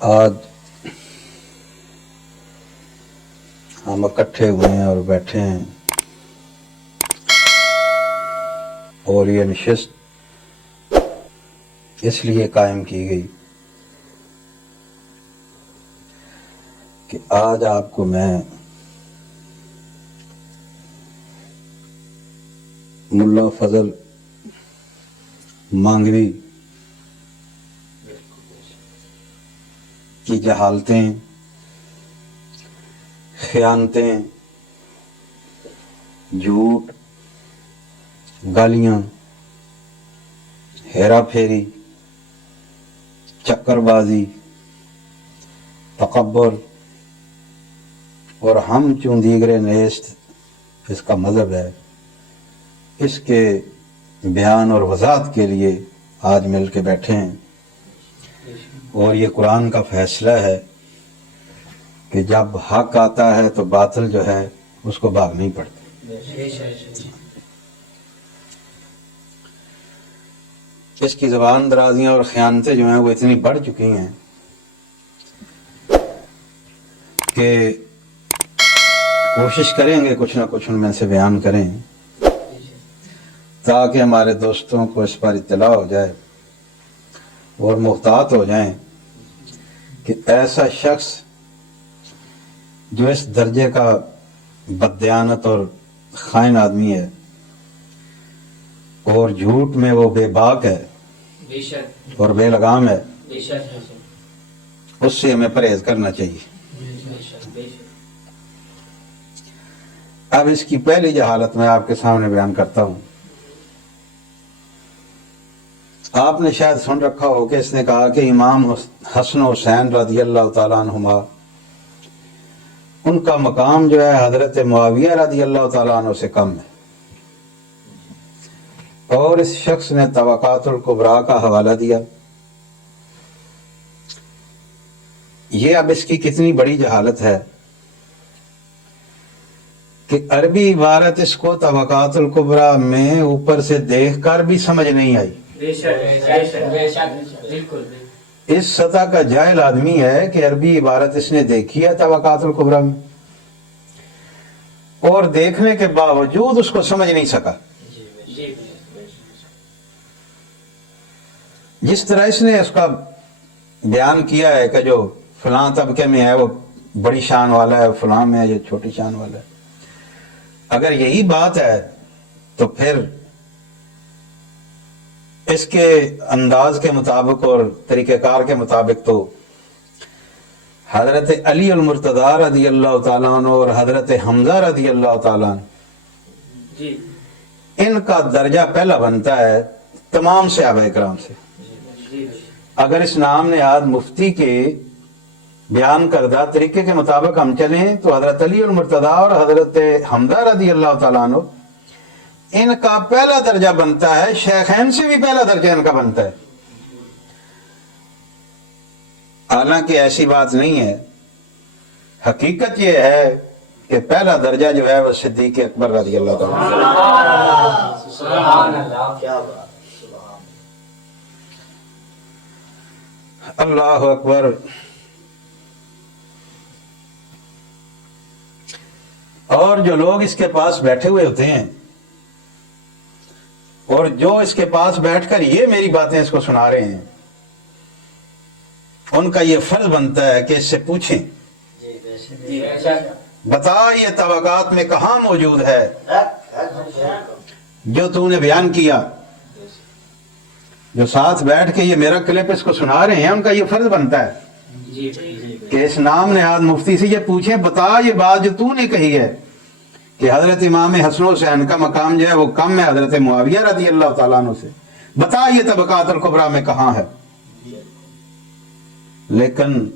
آج ہم اکٹھے ہوئے ہیں اور بیٹھے ہیں اور یہ نشست اس لیے قائم کی گئی کہ آج آپ کو میں ملا فضل مانگوی کی جہالتیں، خیانتیں، جھوٹ، گالیاں، ہیرا پھیری، چکر بازی، تکبر اور ہم چون دیگر نیست اس کا مذہب ہے، اس کے بیان اور وضاحت کے لیے آج مل کے بیٹھے ہیں۔ اور یہ قرآن کا فیصلہ ہے کہ جب حق آتا ہے تو باطل جو ہے اس کو بھاگ نہیں پڑتا۔ اس کی زبان درازیاں اور خیانتیں جو ہیں وہ اتنی بڑھ چکی ہیں کہ کوشش کریں گے کچھ نہ کچھ ان میں سے بیان کریں تاکہ ہمارے دوستوں کو اس پر اطلاع ہو جائے اور محتاط ہو جائیں کہ ایسا شخص جو اس درجے کا بددیانت اور خائن آدمی ہے اور جھوٹ میں وہ بے باک ہے اور بے لگام ہے، اس سے ہمیں پرہیز کرنا چاہیے۔ اب اس کی پہلی جہالت میں آپ کے سامنے بیان کرتا ہوں۔ آپ نے شاید سن رکھا ہو کہ اس نے کہا کہ امام حسن و حسین رضی اللہ تعالیٰ عنہما ان کا مقام جو ہے حضرت معاویہ رضی اللہ تعالیٰ عنہ سے کم ہے، اور اس شخص نے طبقات الکبریٰ کا حوالہ دیا۔ یہ اب اس کی کتنی بڑی جہالت ہے کہ عربی عبارت اس کو طبقات الکبریٰ میں اوپر سے دیکھ کر بھی سمجھ نہیں آئی۔ اس سطح کا جاہل آدمی ہے کہ عربی عبارت اس نے دیکھی ہے طبقات الکبریٰ میں اور دیکھنے کے باوجود اس کو سمجھ نہیں سکا۔ جس طرح اس نے اس کا بیان کیا ہے کہ جو فلاں طبقے میں ہے وہ بڑی شان والا ہے، فلاں میں ہے یہ چھوٹی شان والا ہے، اگر یہی بات ہے تو پھر اس کے انداز کے مطابق اور طریقہ کار کے مطابق تو حضرت علی المرتضیٰ رضی اللہ تعالیٰ عنہ اور حضرت حمزہ رضی اللہ تعالیٰ عنہ ان کا درجہ پہلا بنتا ہے تمام صحابہ اکرام سے۔ اگر اس نام نہاد مفتی کے بیان کردہ طریقے کے مطابق ہم چلیں تو حضرت علی المرتضیٰ اور حضرت حمزہ رضی اللہ تعالیٰ عنہ ان کا پہلا درجہ بنتا ہے، شیخین سے بھی پہلا درجہ ان کا بنتا ہے۔ حالانکہ ایسی بات نہیں ہے، حقیقت یہ ہے کہ پہلا درجہ جو ہے وہ صدیق اکبر رضی اللہ تعالیٰ سبحان اللہ، کیا بات، اللہ اکبر۔ اور جو لوگ اس کے پاس بیٹھے ہوئے ہوتے ہیں اور جو اس کے پاس بیٹھ کر یہ میری باتیں اس کو سنا رہے ہیں، ان کا یہ فرض بنتا ہے کہ اس سے پوچھیں بتا یہ طبقات میں کہاں موجود ہے جو تو نے بیان کیا۔ جو ساتھ بیٹھ کے یہ میرا کلپ اس کو سنا رہے ہیں ان کا یہ فرض بنتا ہے کہ اس نام نہاد مفتی سے یہ پوچھیں بتا یہ بات جو تو نے کہی ہے کہ حضرت امام حسن و حسین کا مقام جو ہے وہ کم ہے حضرت معاویہ رضی اللہ تعالیٰ عنہ سے، بتا یہ طبقات الکبریٰ میں کہاں ہے۔ لیکن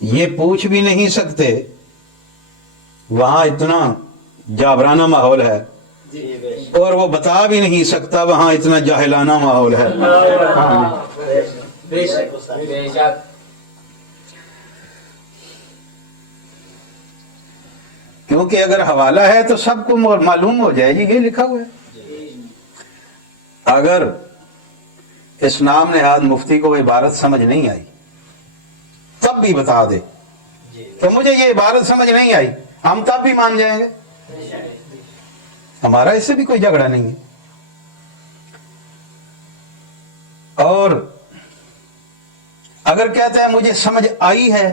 یہ پوچھ بھی نہیں سکتے، وہاں اتنا جابرانہ ماحول ہے، اور وہ بتا بھی نہیں سکتا وہاں اتنا جاہلانہ ماحول ہے۔ کیونکہ اگر حوالہ ہے تو سب کو معلوم ہو جائے گی، یہ لکھا ہوا ہے۔ اگر اس نام نہاد مفتی کو عبارت سمجھ نہیں آئی तब भी बता दे कि मुझे ये इबारत समझ नहीं आई, हम तब भी मान जाएंगे। हमारा इससे भी कोई झगड़ा नहीं है। और अगर कहते हैं मुझे समझ आई है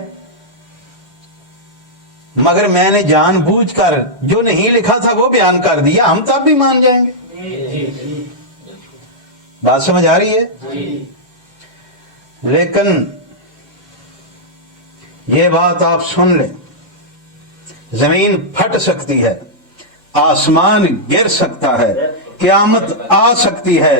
मगर मैंने जानबूझकर जो नहीं लिखा था वो बयान कर दिया, हम तब भी मान जाएंगे। बात समझ आ रही है? लेकिन ये बात आप सुन लें, जमीन फट सकती है, आसमान गिर सकता है, क़यामत आ सकती है,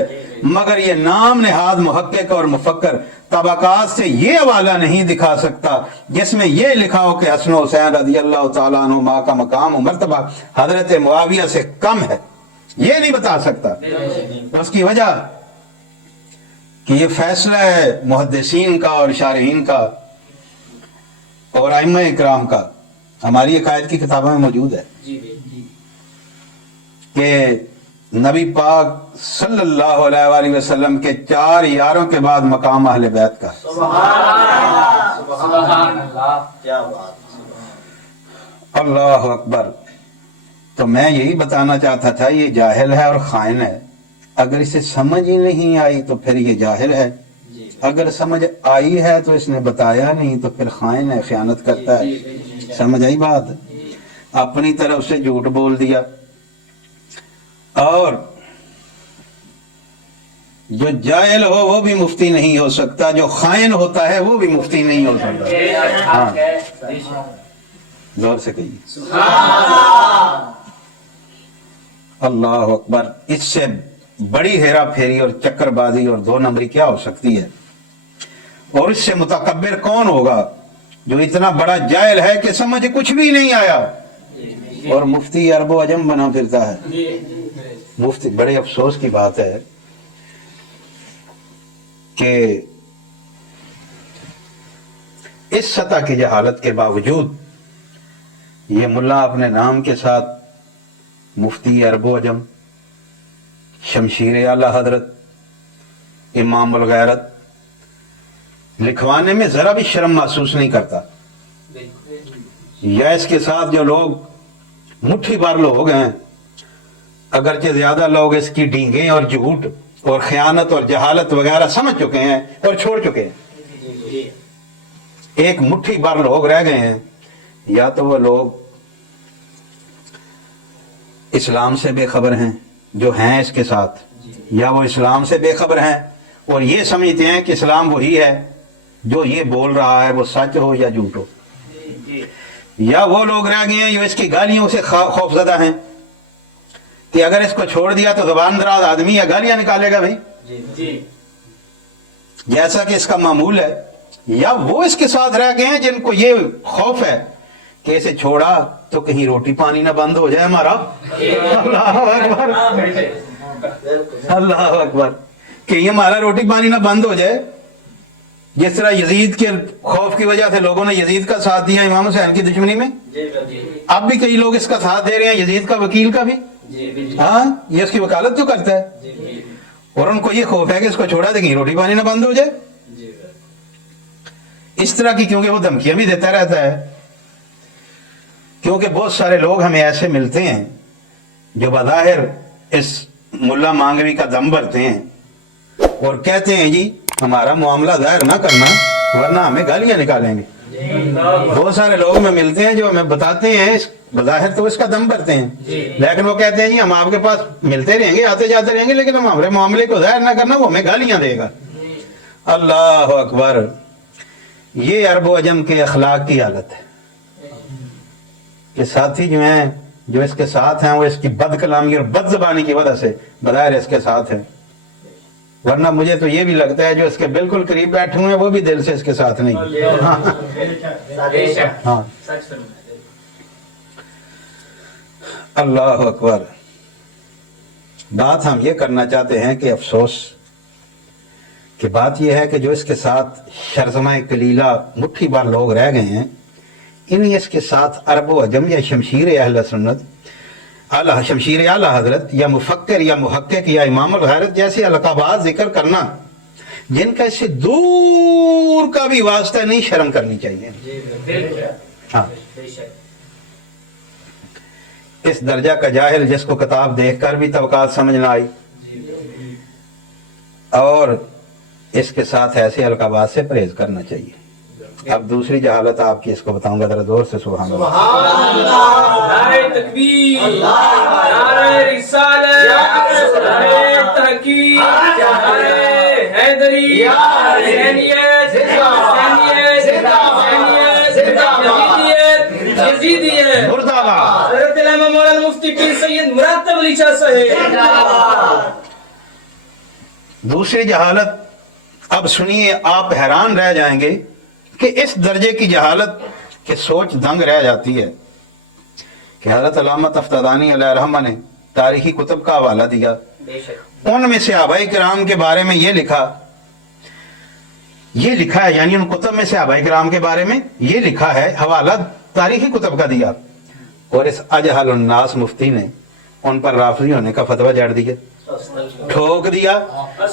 मगर ये नाम नेहाद मुहक्किक और मुफक्कर तबकात से ये हवाला नहीं दिखा सकता जिसमें ये लिखा हो कि हसन हुसैन रज़ी अल्लाह तआला अन्हुमा का मकाम और मर्तबा हजरत मुआविया से कम है। ये नहीं बता सकता। उसकी वजह कि ये फैसला है मुहद्दिसीन का और शारहीन का और अइम्मा इकराम का, हमारी अकायद की किताबों में मौजूद है कि नबी पाक सल्लल्लाहु अलैहि वसल्लम के 4 यारों के बाद मकाम अहले बैत का। क्या बात। अल्लाह अकबर। तो मैं यही बताना चाहता था, ये जाहिल है और खाइन है। अगर इसे समझ ही नहीं आई तो फिर ये जाहिल है, अगर समझ आई है तो इसने बताया नहीं तो फिर खाइन है, खयानत करता है। समझ आई बात? अपनी तरफ से झूठ बोल दिया। और जो जाहिल हो वो भी मुफ्ती नहीं हो सकता, जो खाइन होता है वो भी मुफ्ती नहीं हो सकता। हाँ, जोर से कहिए अल्लाह अकबर। इससे बड़ी हेरा फेरी और चक्करबाजी और 2 नंबरी क्या हो सकती है? और इससे मुतकब्बिर कौन होगा जो इतना बड़ा जाहिल है कि समझ कुछ भी नहीं आया और मुफ्ती अरबो अजम बना फिरता है। मुफ्ती, बड़े अफसोस की बात है कि इस सतह की जहालत के बावजूद ये मुल्ला अपने नाम के साथ मुफ्ती अरबो अजम, शमशीर आला हजरत, इमाम उल गैरत लिखवाने में जरा भी शर्म महसूस नहीं करता। या इसके साथ जो लोग मुट्ठी भर लोग हैं, अगरचे ज्यादा लोग इसकी डींगे और झूठ और खयानत और जहालत वगैरह समझ चुके हैं और छोड़ चुके हैं, एक मुट्ठी भर लोग रह गए हैं। या तो वो लोग इस्लाम से बेखबर हैं जो हैं इसके साथ, या वो इस्लाम से बेखबर हैं और ये समझते हैं कि इस्लाम वही है, जो ये बोल रहा है वो सच हो या झूठ हो। या वो लोग रह गए हैं जो इसकी गालियों से खौफजदा हैं कि अगर इसको छोड़ दिया तो जुबान दराज आदमी या गालियां निकालेगा भाई, जैसा कि इसका मामूल है। या वो इसके साथ रह गए हैं जिनको ये खौफ है कि इसे छोड़ा तो कहीं रोटी पानी ना बंद हो जाए हमारा। अल्लाह अकबर, अल्लाह अकबर, कि हमारा रोटी पानी ना बंद हो जाए। जिस तरह यजीद के खौफ की वजह से लोगों ने यजीद का साथ दिया इमाम हुसैन की दुश्मनी में, अब भी कई लोग इसका साथ दे रहे हैं, यजीद का वकील का भी। हाँ, ये उसकी वकालत जो करता है और उनको ये खौफ है कि इसको छोड़ा दे कहीं रोटी पानी ना बंद हो जाए। इस तरह की, क्योंकि वो धमकियां भी देता रहता है। क्योंकि बहुत सारे लोग हमें ऐसे मिलते हैं जो बज़ाहिर इस मुल्ला मांगवी का दम भरते हैं और कहते हैं जी हमारा मामला जाहिर ना करना वरना हमें गालियां निकालेंगे। बहुत सारे लोग हमें मिलते हैं जो हमें बताते हैं, बज़ाहिर तो इसका दम भरते हैं, लेकिन वो कहते हैं जी हम आपके पास मिलते रहेंगे, आते जाते रहेंगे, लेकिन हम हमारे मामले को जाहिर ना करना, वो हमें गालियां देगा। अल्लाह अकबर। ये अरबो अजम के अखलाक की हालत है कि साथी जो हैं, जो इसके साथ हैं, वो इसकी बदकलामी और बदज़बानी की वजह से बज़ाहिर इसके साथ है। वरना मुझे तो ये भी लगता है जो इसके बिल्कुल करीब बैठे हुए हैं वो भी दिल से इसके साथ नहीं। हाँ, अल्लाह अकबर। बात हम ये करना चाहते हैं कि अफसोस कि बात यह है कि जो इसके साथ शर्ज़मा कलीला मुट्ठी भर लोग रह गए हैं, इन्हीं इसके साथ अरबो अजम या शमशीर अहले सुन्नत, आला शमशीर आला हजरत या मुफक्कर या मुहक्किक या इमाम उल गैरत जैसे अलकाबात जिक्र करना जिनका इससे दूर का کا بھی واسطہ نہیں، شرم کرنی چاہیے. ہاں، اس درجہ کا جاہل جس کو کتاب دیکھ کر بھی توقعات سمجھ نہ آئی، اور اس کے ساتھ ایسے القابات سے پرہیز کرنا چاہیے. اب دوسری جہالت آپ کی، اس کو بتاؤں گا، ذرا زور سے سبحان اللہ. نعرہ تکبیر، نعرہ رسالت، نعرہ تحقیق، نعرہ حیدری، حسینیت، یزیدیت، مرد آباد. حضرت علامہ مولانا مفتی پیر سید مرتب علی شاہ صاحب. دوسری جہالت، اب سنیے، آپ حیران رہ جائیں گے کہ اس درجے کی جہالت کہ سوچ دنگ رہ جاتی ہے کہ حضرت علامہ تفتازانی علیہ الرحمہ نے تاریخی کتب کا حوالہ دیا، ان میں صحابہ کرام کے بارے میں یہ لکھا ہے، یعنی ان کتب میں صحابہ کرام کے بارے میں یہ لکھا ہے، حوالہ تاریخی کتب کا دیا، اور اس اجہل الناس مفتی نے ان پر رافضی ہونے کا فتویٰ جڑ دیا، ٹھوک دیا.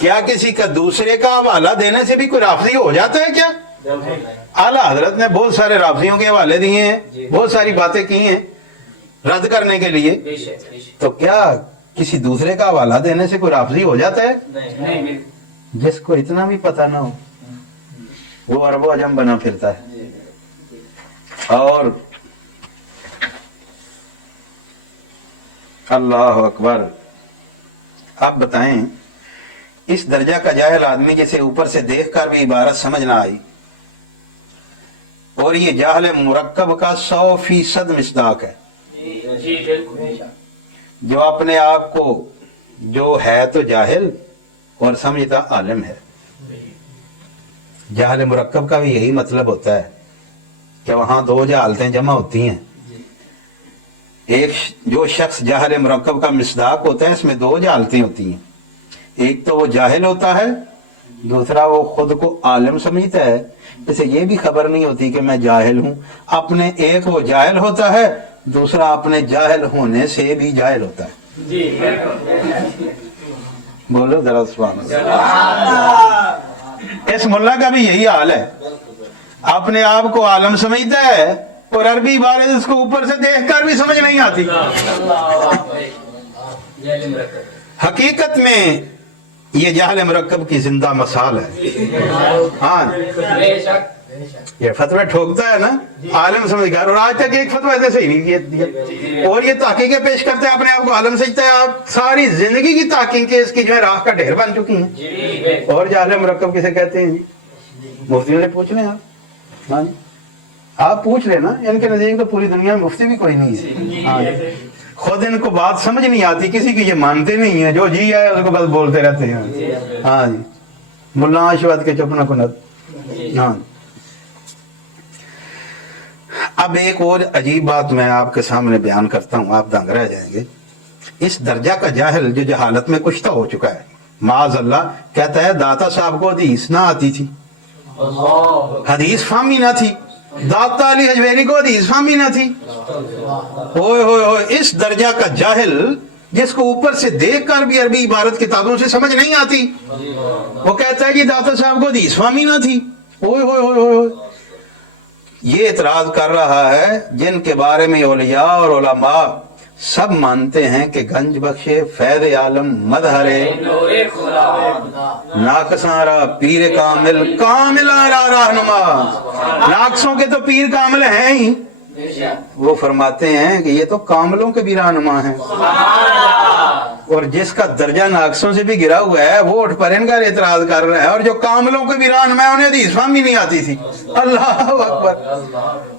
کیا کسی کا دوسرے کا حوالہ دینے سے بھی کوئی رافضی ہو جاتا ہے کیا؟ اعلیٰ حضرت نے بہت سارے رافضیوں کے حوالے دیے ہیں، بہت ساری باتیں کی ہیں رد کرنے کے لیے، تو کیا کسی دوسرے کا حوالہ دینے سے کوئی رافضی ہو جاتا ہے؟ جس کو اتنا بھی پتہ نہ ہو وہ عرب و عجم بنا پھرتا ہے. اور اللہ اکبر. آپ بتائیں، اس درجہ کا جاہل آدمی جسے اوپر سے دیکھ کر بھی عبارت سمجھ نہ آئی، اور یہ جاہل مرکب کا 100% مصداق ہے، جو اپنے آپ کو جو ہے تو جاہل اور سمجھتا عالم ہے. جاہل مرکب کا بھی یہی مطلب ہوتا ہے کہ وہاں دو جہالتیں جمع ہوتی ہیں. ایک جو شخص جاہل مرکب کا مصداق ہوتا ہے، اس میں دو جہالتیں ہوتی ہیں. ایک تو وہ جاہل ہوتا ہے، دوسرا وہ خود کو عالم سمجھتا ہے، اسے یہ بھی خبر نہیں ہوتی کہ میں جاہل ہوں. اپنے ایک وہ جاہل ہوتا ہے، دوسرا اپنے جاہل ہونے سے بھی جاہل ہوتا ہے. بولو ذرا سبحان اللہ. اس ملا کا بھی یہی حال ہے، اپنے آپ کو عالم سمجھتا ہے اور عربی عبارت اس کو اوپر سے دیکھ کر بھی سمجھ نہیں آتی. حقیقت میں یہ جہل مرکب کی زندہ مثال ہے. ہاں، یہ فتوے ٹھوکتا ہے نا عالم سمجھ کر، اور آج تک ایک فتویٰ ایسے صحیح نہیں کیا، اور یہ تحقیقیں پیش کرتے ہیں، اپنے آپ کو عالم سمجھتا ہے. آپ ساری زندگی کی تحقیقیں اس کی جو ہے راہ کا ڈھیر بن چکی ہیں. اور جہل مرکب کسے کہتے ہیں؟ مفتیوں سے پوچھ لیں آپ. ہاں جی، آپ پوچھ لینا، ان کے نزدیک تو پوری دنیا میں مفتی بھی کوئی نہیں ہے. ہاں جی، خود ان کو بات سمجھ نہیں آتی، کسی کی یہ مانتے نہیں ہیں، جو جی ہے اس کو بس بولتے رہتے ہیں. ہاں جی، ملا عاشوت کے چپ نہ کنت. ہاں، اب ایک اور عجیب بات میں آپ کے سامنے بیان کرتا ہوں، آپ دنگ رہ جائیں گے. اس درجہ کا جاہل جو جہالت میں کشتہ ہو چکا ہے، معاذ اللہ، کہتا ہے داتا صاحب کو حدیث نہ آتی تھی، حدیث فہمی نہ تھی، داتا علی حجویری کو حدیث فہمی نہ تھی. ہوئے ہوئے ہوئے، اس درجہ کا جاہل جس کو اوپر سے دیکھ کر بھی عربی عبارت کتابوں سے سمجھ نہیں آتی، وہ کہتا ہے کہ داتا صاحب کو حدیث فہمی نہ تھی. ہوئے ہوئے ہوئے ہوئے، یہ اعتراض کر رہا ہے جن کے بارے میں اولیاء اور علماء سب مانتے ہیں کہ گنج بخشے، فیض عالم، مظہرے، ناقصارا، پیر کامل، کامل رہنما. ناقصوں کے تو پیر کامل ہیں ہی، وہ فرماتے ہیں کہ یہ تو کاملوں کے بھی رہنما ہیں. اور جس کا درجہ ناقصوں سے بھی گرا ہوا ہے وہ اٹھ پر ان کا اعتراض کر رہا ہے، اور جو کاملوں کے بھی رہنما ہیں انہیں حدیث فہمی نہیں آتی تھی. اللہ اکبر.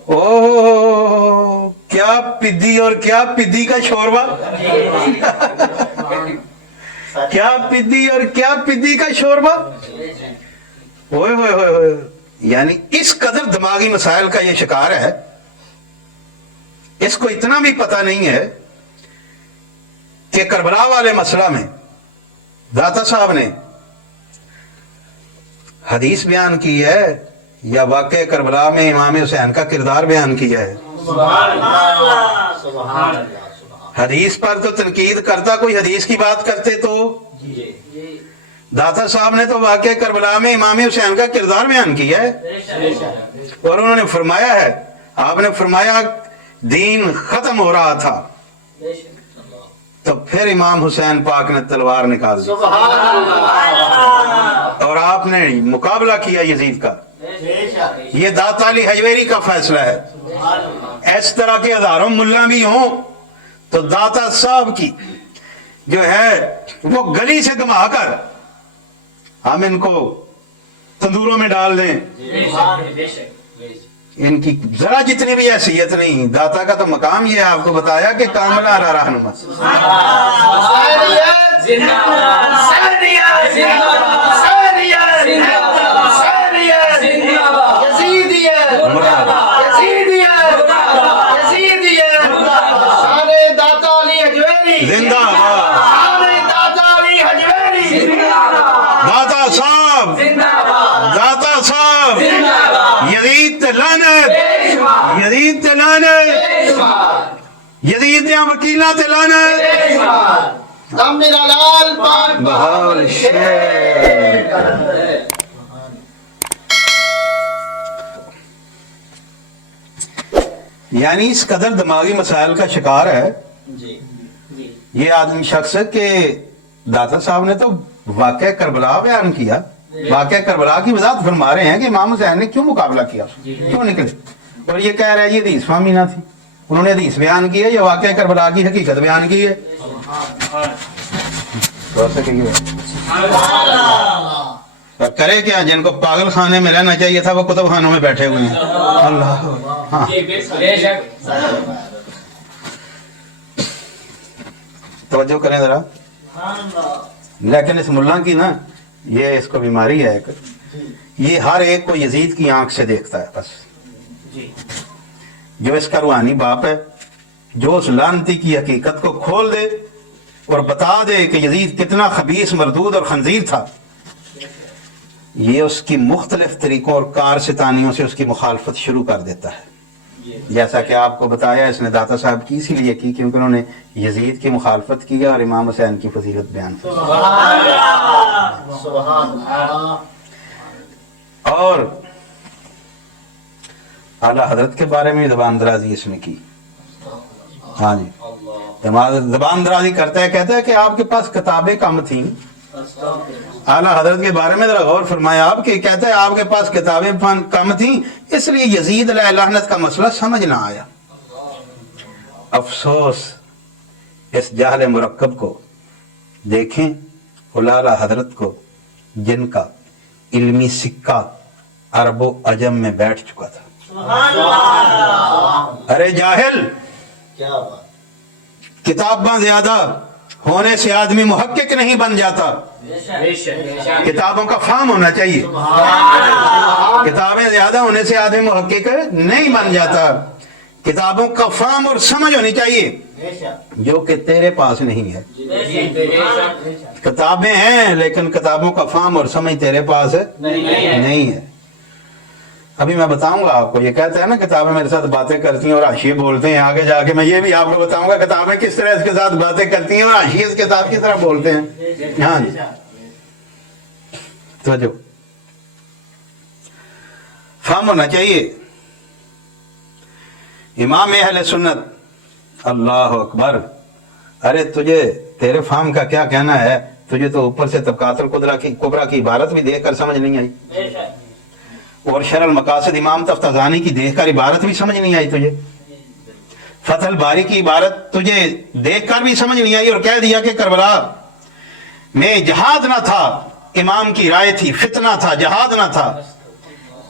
اوہ، کیا پدی اور کیا پدی کا شوربہ، کیا پدی اور کیا پدی کا شوربہ. ہوئے ہوئے ہوئے ہوئے، یعنی اس قدر دماغی مسائل کا یہ شکار ہے، اس کو اتنا بھی پتہ نہیں ہے کہ کربلا والے مسئلہ میں داتا صاحب نے حدیث بیان کی ہے یا واقع کربلا میں امام حسین کا کردار بیان کیا ہے. حدیث پر تو تنقید کرتا، کوئی حدیث کی بات کرتے تو दाता साहब ने तो वाकई करबला में इमाम हुसैन का किरदार बयान किया है और उन्होंने फरमाया है, आपने फरमाया दीन खत्म हो रहा था तो फिर इमाम हुसैन पाक ने तलवार निकाल दी और आपने मुकाबला किया यजीद का। ये दाता अली हजवेरी का फैसला है। इस तरह के हजारों मुल्ला भी हों तो दाता साहब की जो है वो गली से घुमा कर हम इनको तंदूरों में डाल दें, इनकी जरा जितनी भी हैसियत नहीं। दाता का तो मकाम ये आपको बताया कि कामला रहनुमा। दाता साहब, दाता साहब, यजीद लानत, यजीद लानत, यजीद दियां वकीलां ते लानत। मेरा लाल पाक बहाल शेर। यानी इस कदर दिमागी मसाइल का शिकार है जी ये आदमी शख्स के दाता साहब ने तो वाकया करबला बयान किया। वाकया करबला की वजाहत फरमा रहे हैं कि इमाम हुसैन ने क्यों मुकाबला किया, क्यों निकले। और ये कह रहे हैं ये हदीस फाहमी ना थी, उन्होंने हदीस बयान की है, ये वाकया करबला की हकीकत बयान की है। और करे क्या, जिनको पागल खाने में रहना चाहिए था वो कुतुब खानों में बैठे हुए हैं। अल्लाह, हाँ। तवज्जो करें जरा। लेकिन इस मुल्ला की ना ये इसको बीमारी है, ये हर एक को यजीद की आंख से देखता है बस। जो इसका रूहानी बाप है, जो उस लानती की हकीकत को खोल दे और बता दे कि यजीद कितना खबीस, मरदूद और खंजीर था, ये उसकी मुख्तलिफ तरीकों और कार सितानियों से उसकी मुखालफत शुरू कर देता है। जैसा कि आपको बताया इसने दाता साहब की इसीलिए की क्योंकि उन्होंने यजीद की मुखालफत की और इमाम हुसैन की फजीलत बयान की। और आला हजरत के बारे में ज़बान दराजी इसने की। हाँ जी, ज़बान दराजी करता है, कहता है कि आपके पास किताबें कम थी। आला हजरत के बारे में जरा गौर फरमाया आप कि कहता है आपके पास किताबें कम थी इसलिए यजीद अलैहिस्सलाम का मसला समझ ना आया। अफसोस इस जाहल मुरक्कब को देखें, उलाला हजरत को जिनका इल्मी सिक्का अरबो अजम में बैठ चुका था। अरे जाहिल, क्या बात। किताबां ज्यादा होने से आदमी मुहक्किक नहीं बन जाता, किताबों का फाहम होना चाहिए। किताबें ज्यादा होने से आदमी मुहक्किक नहीं बन जाता, किताबों का फाहम और समझ होनी चाहिए जो कि तेरे पास नहीं है। किताबें हैं लेकिन किताबों का फाहम और समझ तेरे पास नहीं है। अभी मैं बताऊंगा आपको, ये कहता है ना किताबें मेरे साथ बातें करती हैं और हाशिए बोलते हैं। आगे जाके मैं ये भी आपको बताऊंगा किताबें किस तरह इसके साथ बातें करती हैं और हाशिए इसके साथ किस तरह बोलते हैं। हाँ जी, तो जो फाहम होना चाहिए। इमाम अहले सुन्नत, अल्लाह अकबर, अरे तुझे तेरे फाहम का क्या कहना है, तुझे तो ऊपर से तबकातुल कुबरा की इबारत भी देखकर समझ नहीं आई और शरल मकासद इमाम तफ्ताजानी की देखकर इबारत भी समझ नहीं आई तुझे, फतल बारी की इबारत तुझे देखकर भी समझ नहीं आई और कह दिया कि करबला में जहाद ना था, इमाम की राय थी, फितना था, जहाद ना था।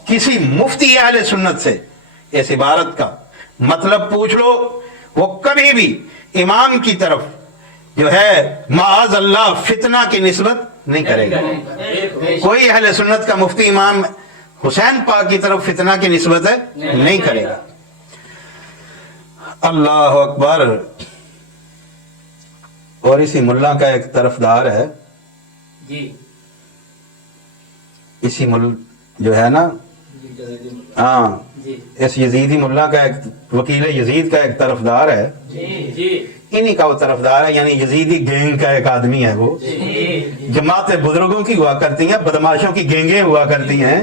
किसी मुफ्ती अहले सुन्नत से इस इबारत का मतलब पूछ लो, वो कभी भी इमाम की तरफ जो है माअज़ अल्लाह फितना की निस्बत नहीं करेगा। कोई अहले सुन्नत का मुफ्ती इमाम हुसैन पाक की तरफ फितना की निस्बत नहीं करेगा। अल्लाह अकबर। और इसी मुल्ला का एक तरफदार है जी, इसी जो है ना हाँ, जी इस यजीदी मुल्ला का एक वकील यजीद का एक तरफदार है, जी जी इन्हीं का वो तरफदार है, यानी यजीदी गैंग का एक आदमी है वो। जमातें बुजुर्गों की हुआ करती हैं, बदमाशों की गैंगें हुआ करती हैं।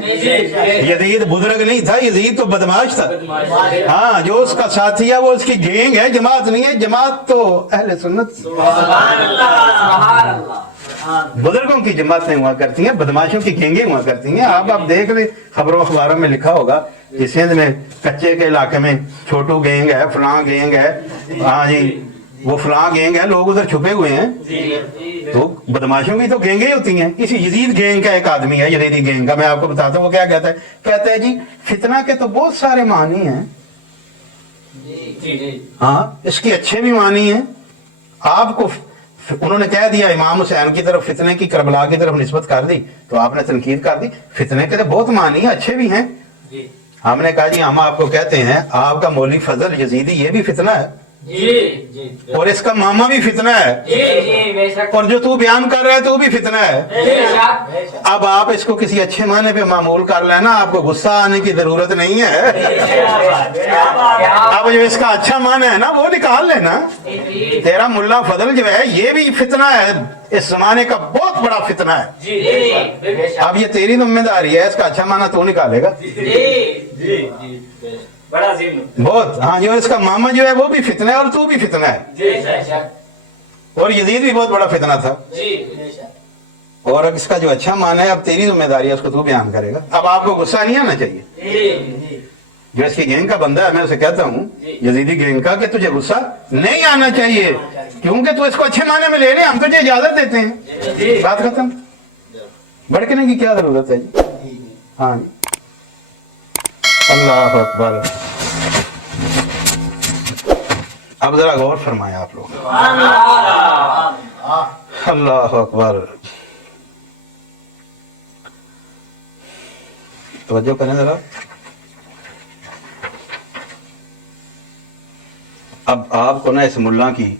यजीद बुजुर्ग नहीं था, यजीद तो बदमाश था। हाँ, जो उसका साथी है वो उसकी गैंग है, जमात नहीं है। जमात तो अहले सुन्नत बुजुर्गों की जमातें हुआ करती हैं, बदमाशों की गैंगें हुआ करती हैं। आप देख ले, खबरों अखबारों में लिखा होगा कि सिंध में कच्चे के इलाके में छोटू गैंग है, फलां गैंग है, हाँ जी वो फलां गैंग है, लोग उधर छुपे हुए हैं। तो बदमाशों की तो गैंगें होती हैं। इसी यजीद गैंग का एक आदमी है, यजीदी गैंग का, मैं आपको बताता हूँ वो क्या कहता है। कहता है जी फितना के तो बहुत सारे मानी हैं, हाँ इसके अच्छे भी मानी हैं। आपको उन्होंने कह दिया इमाम हुसैन की तरफ फितने की, करबला की तरफ निस्बत कर दी, तो आपने तनकीद कर दी। फितने के तो बहुत मानी है, अच्छे भी हैं। हमने कहा जी हम आपको कहते हैं आपका मौलवी फजल यजीदी ये भी फितना है, और इसका मामा भी फितना है, और जो तू बयान कर रहा है तो भी फितना है। अब आप इसको किसी अच्छे माने पे मामूल कर लेना, आपको गुस्सा आने की जरूरत नहीं है। अब जो इसका अच्छा माना है ना वो निकाल लेना। तेरा मुल्ला फजल जो है ये भी फितना है, इस जमाने का बहुत बड़ा फितना है। अब ये तेरी जिम्मेदारी है, इसका अच्छा माना तू निकालेगा। बड़ा अजीम बहुत, हाँ जो इसका मामा जो है वो भी फितना है और तू भी फितना है, और यजीद भी बहुत बड़ा फितना था। और अब इसका जो अच्छा माना है अब तेरी जिम्मेदारी है, उसको तू बयान करेगा। अब आपको गुस्सा नहीं आना चाहिए। जो इसकी गैंग का बंदा है मैं उसे कहता हूँ यजीदी गैंग का कि तुझे गुस्सा नहीं आना चाहिए, क्योंकि तू इसको अच्छे माने में ले ले, हम तुझे इजाजत देते हैं, बात खत्म। भड़कने की क्या जरूरत है जी। हाँ जी, अल्लाह अकबर। अब जरा गौर फरमाए आप लोग, अल्लाह अकबर, तवज्जो करें जरा। अब आपको ना इस मुल्ला की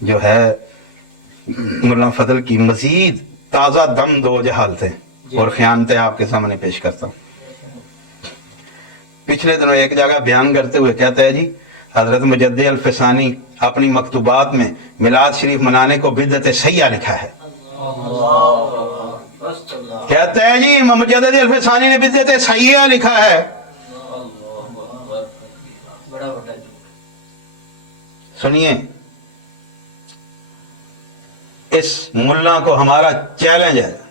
जो है मुल्ला फजल की मजीद ताजा दम दो हालतें और खयानतें आपके सामने पेश करता हूँ। पिछले दिनों एक जगह बयान करते हुए कहता है जी हजरत मुजद्दिद अल-फिसानी अपनी मकतूबात में मिलाद शरीफ मनाने को बिदअत सय्या लिखा है। कहता है जी मुजद्दिद अल-फिसानी ने बिदअत सय्या लिखा है। सुनिए, इस मुल्ला को हमारा चैलेंज है,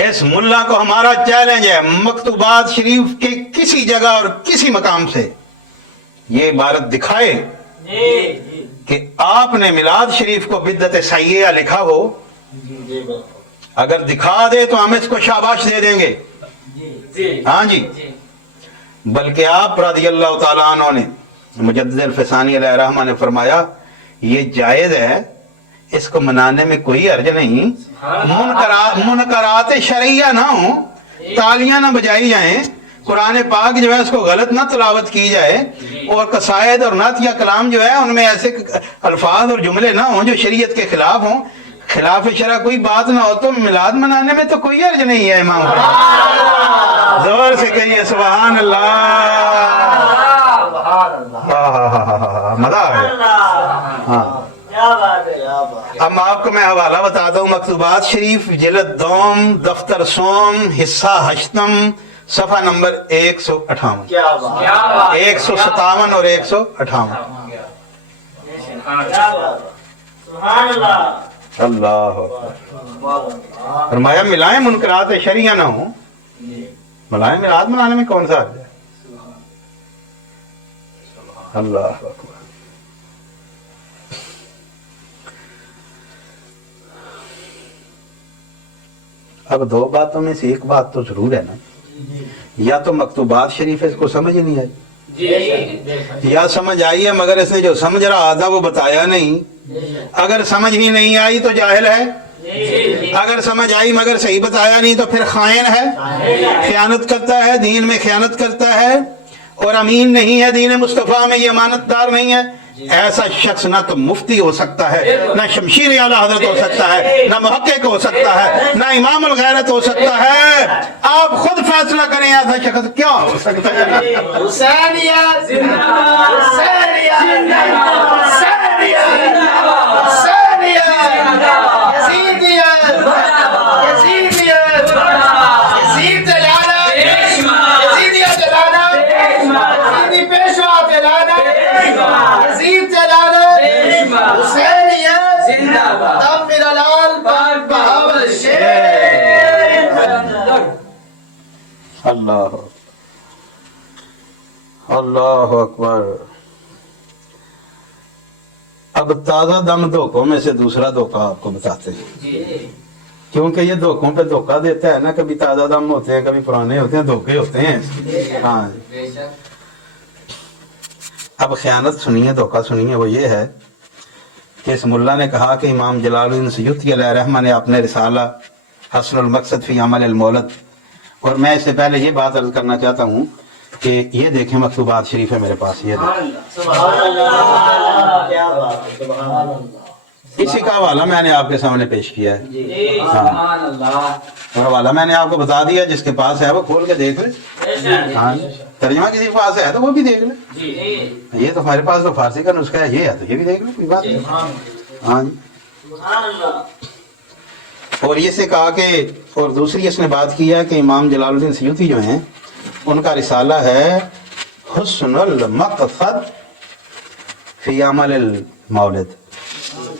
इस मुल्ला को हमारा चैलेंज है, मकतूबात शरीफ के किसी जगह और किसी मकाम से ये इबारत दिखाए कि आपने मिलाद शरीफ को बिदअत सय्या लिखा हो। अगर दिखा दे तो हम इसको शाबाश दे देंगे। हाँ जी, बल्कि आप रज़ियल्लाहु ताला अन्हु ने मुजद्दिद अल-फिसानी अलैहिर्रहमा ने फरमाया ये जायज है, इसको मनाने में कोई अर्ज नहीं। मुनकरात शरइया ना हो, तालियां ना बजाई जाएं, कुरान पाक जो है उसको गलत ना तिलावत की जाए, और कसायद और नात या कलाम जो है उनमें ऐसे अल्फाज और जुमले ना हो जो शरीयत के खिलाफ हो, खिलाफ शरा कोई बात ना हो, तो मिलाद मनाने में तो कोई अर्ज नहीं है। इमाम जोर से कहिए सुभान अल्लाह। मजा आ गया। हाँ, अब आपको मैं हवाला बताता हूँ मकतूबात शरीफ जिल्द दोम दफ्तर सोम हिस्सा हश्तम सफा नंबर 158, 157 और 158। अल्लाह फरमाया मिलाएं मुनकरात शरिया ना हो, मिलाएं मिलाद मनाने में कौन सा अर्ज है। अल्लाह अकबर। अब दो बातों में से एक बात तो जरूर है ना, या तो मकतूबात शरीफ इसको समझ ही नहीं आई, या समझ आई है मगर इसने जो समझ रहा था वो बताया नहीं। अगर समझ ही नहीं आई तो जाहिल है, अगर समझ आई मगर सही बताया नहीं तो फिर खाइन है, खयानत करता है, दीन में खयानत करता है, और अमीन नहीं है दीन मुस्तफा में, ये अमानतदार नहीं है। ऐसा शख्स ना तो मुफ्ती हो सकता है, ना शमशीर आला हजरत हो सकता है, ना मुहक्किक हो सकता है, ना इमाम अल गैरत हो सकता है। आप فیصلہ کریں ایسا شخص کیا ہو سکتا ہے؟ حسینیت زندہ حسینیت زندہ حسینیت یزیدیت یزیدیت یزید دلالت یزیدیت دلالت یزیدی پیشوا دلالت یزید دلالت حسینیت زندہ باد تب میرا لال پاک بہاول شیر اللہ اللہ اکبر. اب تازہ دم دھوکوں میں سے دوسرا دھوکہ آپ کو بتاتے ہیں، کیونکہ یہ دھوکوں پہ دھوکہ دیتا ہے نا. کبھی تازہ دم ہوتے ہیں، کبھی پرانے ہوتے ہیں، دھوکے ہوتے ہیں. ہاں اب خیانت سنیے، دھوکہ سنیے. وہ یہ ہے کہ اس ملا نے کہا کہ امام جلال الدین سیوطی علیہ الرحمہ نے اپنے رسالہ حسن المقصد فی عمل المولد، اور میں اس سے پہلے یہ بات عرض کرنا چاہتا ہوں کہ یہ دیکھیں مکتوبات شریف ہے میرے پاس، یہ دیکھیں. سبحان اللہ کیا بات ہے سبحان اللہ اسی کا حوالہ میں نے آپ کے سامنے پیش کیا ہے. سبحان اللہ اور حوالہ میں نے آپ کو بتا دیا، جس کے پاس ہے وہ کھول کے دیکھ لے. ہاں ترجمہ کسی کے پاس ہے تو وہ بھی دیکھ لے. یہ تو ہمارے پاس تو فارسی کا نسخہ ہے، یہ ہے تو یہ بھی دیکھ لو، کوئی بات نہیں. ہاں جی. سبحان اللہ اور یہ سے کہا کہ، اور دوسری اس نے بات کیا کہ امام جلال الدین سیوطی جو ہیں ان کا رسالہ ہے حسن المقصد فی عمل المولد.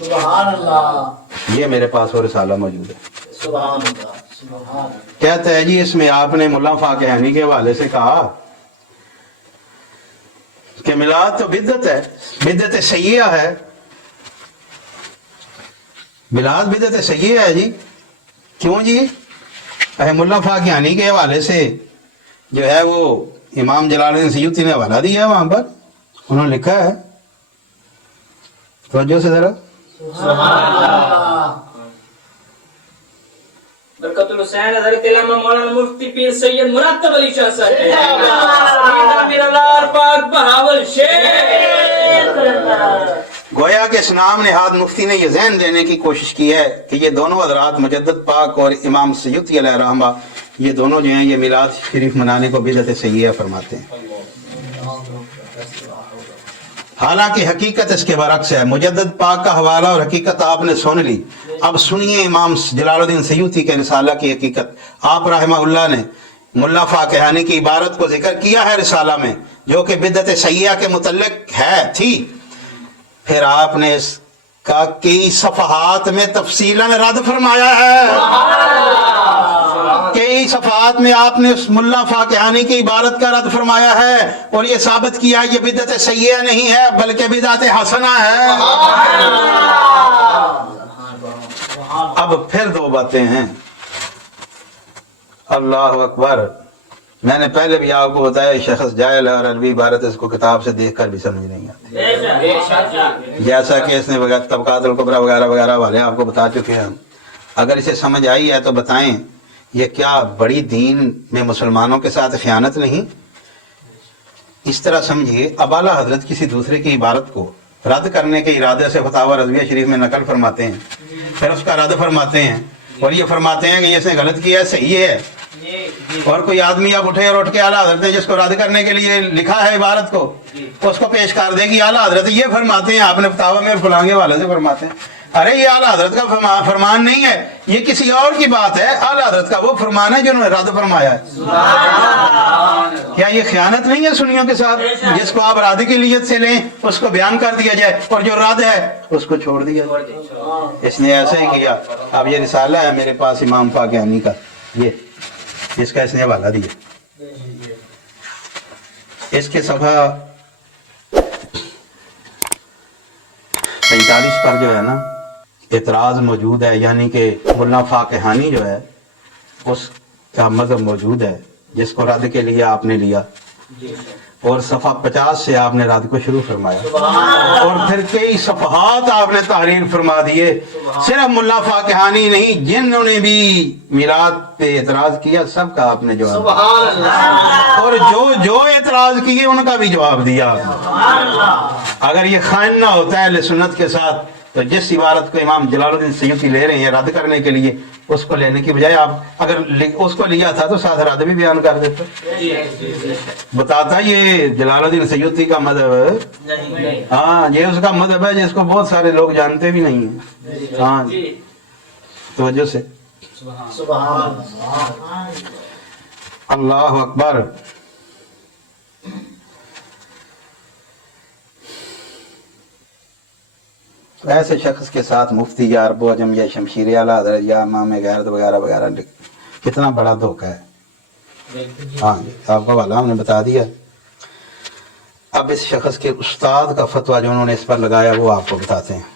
سبحان اللہ یہ میرے پاس وہ رسالہ موجود ہے. سبحان اللہ سبحان اللہ کہتا ہے جی اس میں آپ نے ملا فاقہانی کے حوالے سے کہا کہ میلاد تو بدعت ہے، بدعت سیئہ ہے. میلاد بدعت سیئہ ہے جی. کیوں جی؟ ملا فاقہانی کے حوالے سے جو ہے وہ امام جلال الدین سیوطی نے حوالہ دیا ہے، وہاں پر انہوں نے لکھا ہے، توجہ سے ذرا. سبحان اللہ برکت الحسین حضرت علامہ مولانا مفتی پیر سید مرتب علی شاہ صاحب میرا لال پاک بہاول شیر. گویا کہ اس نام نہاد مفتی نے یہ ذہن دینے کی کوشش کی ہے کہ یہ دونوں حضرات مجدد پاک اور امام سیوطی علیہ الرحمہ، یہ دونوں جو ہیں یہ میلاد شریف منانے کو بدعت سیئہ فرماتے ہیں. حالانکہ حقیقت اس کے برعکس ہے. مجدد پاک کا حوالہ اور حقیقت آپ نے سن لی. اب سنیے امام جلال الدین سیوطی کے رسالہ کی حقیقت. آپ رحمہ اللہ نے ملا فاقہانی کی عبارت کو ذکر کیا ہے رسالہ میں، جو کہ بدعت سیئہ کے متعلق تھی. پھر آپ نے اس کا کئی صفحات میں تفصیلاً رد فرمایا ہے. کئی صفحات میں آپ نے اس ملا فاقہانی کی عبارت کا رد فرمایا ہے اور یہ ثابت کیا یہ بدعت سیئہ نہیں ہے بلکہ بدعت حسنہ ہے. اب پھر دو باتیں ہیں. اللہ اکبر. میں نے پہلے بھی آپ کو بتایا شخص جاہل ہے اور عربی عبارت اس کو کتاب سے دیکھ کر بھی سمجھ نہیں آتی، جیسا کہ اس نے طبقات الکبریٰ وغیرہ وغیرہ والے آپ کو بتا چکے ہیں. اگر اسے سمجھ آئی ہے تو بتائیں یہ کیا بڑی دین میں مسلمانوں کے ساتھ خیانت نہیں؟ اس طرح سمجھیے اب اعلیٰ حضرت کسی دوسرے کی عبارت کو رد کرنے کے ارادے سے فتاوی رضویہ شریف میں نقل فرماتے ہیں، پھر اس کا رد فرماتے ہیں اور یہ فرماتے ہیں کہ یہ اس نے غلط کیا ہے، صحیح ہے. اور کوئی آدمی اب اٹھے اور اٹھ کے اعلیٰ حضرت نے جس کو رد کرنے کے لیے لکھا ہے عبارت کو اس کو پیش کر دے گی اعلیٰ حضرت یہ فرماتے ہیں، آپ نے فتاوی میں فلاں کے حوالے سے فرماتے ہیں. ارے یہ اعلیٰ حضرت کا فرمان نہیں ہے، یہ کسی اور کی بات ہے. اعلیٰ حضرت کا وہ فرمان ہے جنہوں نے رد فرمایا ہے. کیا یہ خیانت نہیں ہے سنیوں کے ساتھ؟ جس کو آپ رد کی نیت سے لیں اس کو بیان کر دیا جائے اور جو رد ہے اس کو چھوڑ دیا جائے. اس نے ایسا ہی کیا. اب یہ رسالہ ہے میرے پاس امام فاقہانی کا، یہ اس کا اس نے حوالہ دیا. اس کے صفحہ 45 پر جو ہے نا اعتراض موجود ہے، یعنی کہ ملا فاقہانی جو ہے اس کا مذہب موجود ہے جس کو رد کے لیے آپ نے لیا، اور صفحہ 50 سے آپ نے رد کو شروع فرمایا اور پھر کئی صفحات آپ نے تحریر فرما دیے. صرف ملا فاقہانی نہیں، جنہوں نے بھی میلاد پہ اعتراض کیا سب کا آپ نے جواب دیا، اور جو اعتراض کیے ان کا بھی جواب دیا. اگر یہ خائن نہ ہوتا ہے اہل سنت کے ساتھ تو جس عبارت کو امام جلال الدین سیوطی لے رہے ہیں رد کرنے کے لیے، اس کو لینے کی بجائے آپ اگر اس کو لیا تھا تو ساتھ رد بھی بیان کر دیتے. بتاتا یہ جلال الدین سیوطی کا مذہب، ہاں یہ اس کا مذہب ہے جس کو بہت سارے لوگ جانتے بھی نہیں ہیں. ہاں توجہ سے اللہ اکبر. ایسے شخص کے ساتھ مفتی یا ارب و عجم یا شمشیر اعلیٰ حضرت یا امام غیرت وغیرہ وغیرہ کتنا بڑا دھوکہ ہے. ہاں آپ کو والا ہم نے بتا دیا. اب اس شخص کے استاد کا فتویٰ جو انہوں نے اس پر لگایا وہ آپ کو بتاتے ہیں.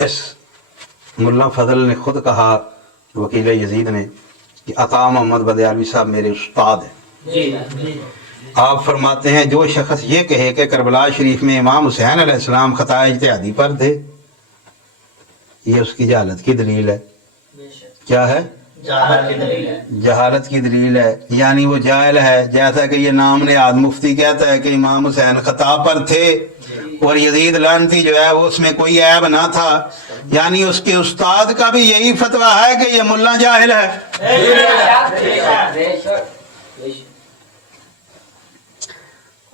اس ملا فضل نے خود کہا، وکیل یزید نے، کہ عطا محمد بدیالوی صاحب میرے استاد ہیں. آپ فرماتے ہیں جو شخص یہ کہے کہ کربلا شریف میں امام حسین علیہ السلام خطا اجتہادی پر تھے، یہ اس کی جہالت کی دلیل ہے. کیا ہے؟ جہالت کی دلیل ہے. یعنی وہ جاہل ہے. جیسا کہ یہ نام نہاد مفتی کہتا ہے کہ امام حسین خطا پر تھے اور یزید لعنتی جو ہے وہ اس میں کوئی عیب نہ تھا، یعنی اس کے استاد کا بھی یہی فتویٰ ہے کہ یہ ملا جاہل ہے.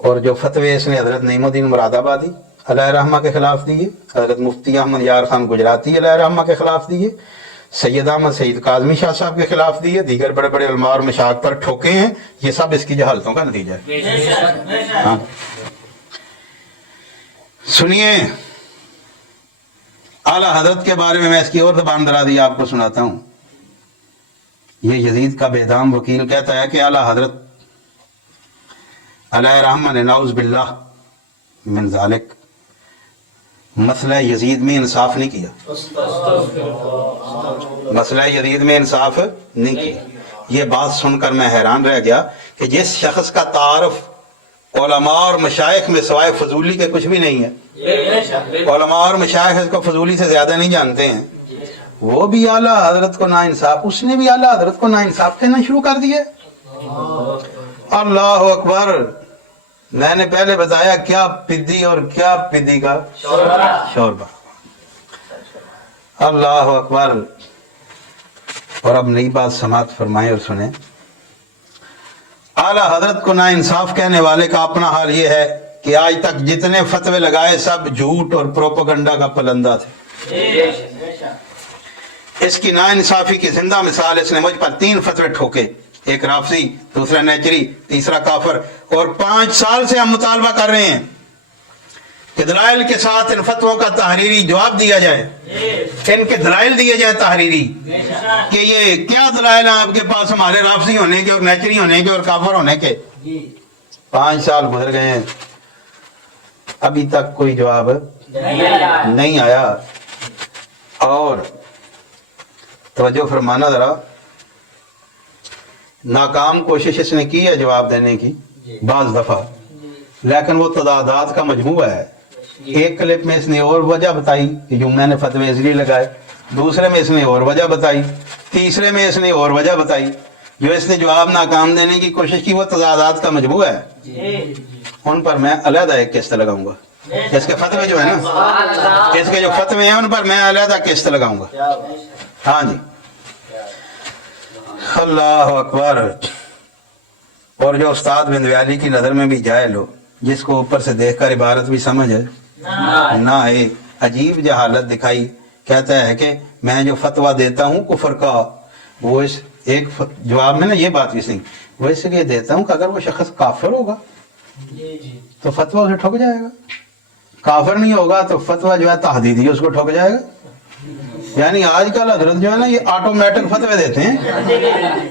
اور جو فتوے اس نے حضرت نعیم الدین مراد آبادی علیہ رحمہ کے خلاف دیے، حضرت مفتی احمد یار خان گجراتی علیہ رحمہ کے خلاف دیے، سید احمد سعید کاظمی شاہ صاحب کے خلاف دیے، دیگر بڑے بڑے علماء اور مشائخ پر ٹھوکے ہیں، یہ سب اس کی جہالتوں کا نتیجہ ہے. ہاں سنیے، اعلیٰ حضرت کے بارے میں اس کی اور زبان درازی آپ کو سناتا ہوں. یہ یزید کا بےدام وکیل کہتا ہے کہ اعلیٰ حضرت علیہ رحمہ نے نعوذ باللہ من ذالک مسئلہ یزید میں انصاف نہیں کیا. مسئلہ یزید میں انصاف نہیں کیا. یہ بات سن کر میں حیران رہ گیا کہ جس شخص کا تعارف علماء اور مشائخ میں سوائے فضولی کے کچھ بھی نہیں ہے، علماء اور مشائخ اس کو فضولی سے زیادہ نہیں جانتے ہیں، وہ بھی اعلیٰ حضرت کو ناانصاف، اس نے بھی اعلیٰ حضرت کو ناانصاف کہنا شروع کر دیا. اللہ اکبر. میں نے پہلے بتایا کیا پدی اور کیا پدی کا شوربہ. اللہ اکبر. اور اب نئی بات سماعت فرمائیں اور سنیں. اعلیٰ حضرت کو ناانصاف کہنے والے کا اپنا حال یہ ہے کہ آج تک جتنے فتوے لگائے سب جھوٹ اور پروپیگنڈا کا پلندہ تھے. اس کی ناانصافی کی زندہ مثال اس نے مجھ پر 3 فتوے ٹھوکے، ایک رافضی، دوسرا نیچری، تیسرا کافر، اور 5 سال سے ہم مطالبہ کر رہے ہیں کہ دلائل کے ساتھ ان فتووں کا تحریری جواب دیا جائے، ان کے دلائل دیے جائے تحریری کہ یہ کیا دلائل ہیں آپ کے پاس ہمارے رافضی ہونے کے اور نیچری ہونے کے اور کافر ہونے کے. 5 سال گزر گئے ہیں، ابھی تک کوئی جواب نہیں آیا. اور توجہ فرمانا ذرا، ناکام کوشش اس نے کی ہے جواب دینے کی بعض دفعہ، لیکن وہ تضادات کا مجموعہ ہے. ایک کلپ میں اس نے اور وجہ بتائی کہ جو میں نے فتوے اس لیے لگائے، دوسرے میں اس نے اور وجہ بتائی، تیسرے میں اس نے اور وجہ بتائی. جو اس نے جواب ناکام دینے کی کوشش کی وہ تضادات کا مجموعہ ہے. ان پر میں علیحدہ ایک قسط لگاؤں گا. اس کے فتوے جو ہے نا، اس کے جو فتوے ہیں ان پر میں علیحدہ قسط لگاؤں گا. ہاں جی، اللہ اکبر. اور جو استاد بندویالی کی نظر میں بھی جاہل ہو، جس کو اوپر سے دیکھ کر عبارت بھی سمجھ ہے نہ آئے، عجیب جہالت دکھائی، کہتا ہے کہ میں جو فتویٰ دیتا ہوں کفر کا، وہ اس ایک جواب میں نا یہ بات بھی صحیح، وہ اس لیے دیتا ہوں کہ اگر وہ شخص کافر ہوگا تو فتویٰ اسے ٹھک جائے گا، کافر نہیں ہوگا تو فتویٰ جو ہے تحدیدی اس کو ٹھک جائے گا. یعنی آج کل حضرت جو ہے نا یہ آٹومیٹک فتوے دیتے ہیں،